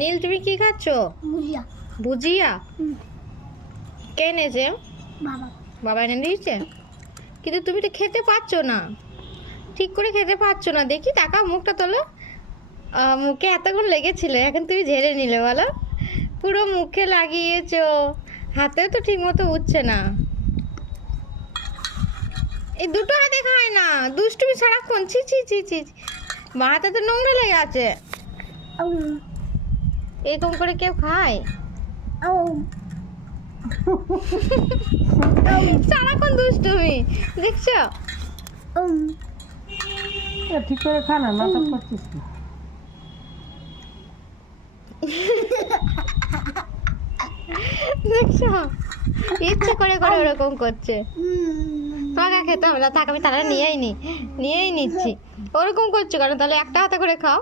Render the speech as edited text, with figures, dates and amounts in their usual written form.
নীল তুমি কি খাচ্ছ? ভুজিয়া। ভুজিয়া? কে এনেছে? বাবা। বাবা এনে দিয়েছে? কিন্তু তুমি তো খেতে পারছো না, ঠিক করে খেতে পারছো না। দেখি টাকা মুখটা তোলো। মুখে এতক্ষণ লেগেছিল, এখন তুমি ঝেড়ে নিলে বলো? পুরো মুখে লাগিয়েছো, হাতেও তো ঠিক মতো উঠছে না। এই দুটো হাতে খায় না, দুষ্টুমি সারাক্ষণ। ছি ছি ছি ছি, মা হাতে তো নোংরা লেগে আছে। এরকম করে কেউ খায়? সারাক্ষণ দুষ্টুমি, দেখছো? ঠিক করে খা না, নাটক করছিস কি? দেখছো, ইচ্ছে করে করে ওরকম করছে। তোমাকে খেতে হবে না, থাক, আমি তারা নিয়েই নিচ্ছি। ওরকম করছো কেন? তাহলে একটা হাতে করে খাও।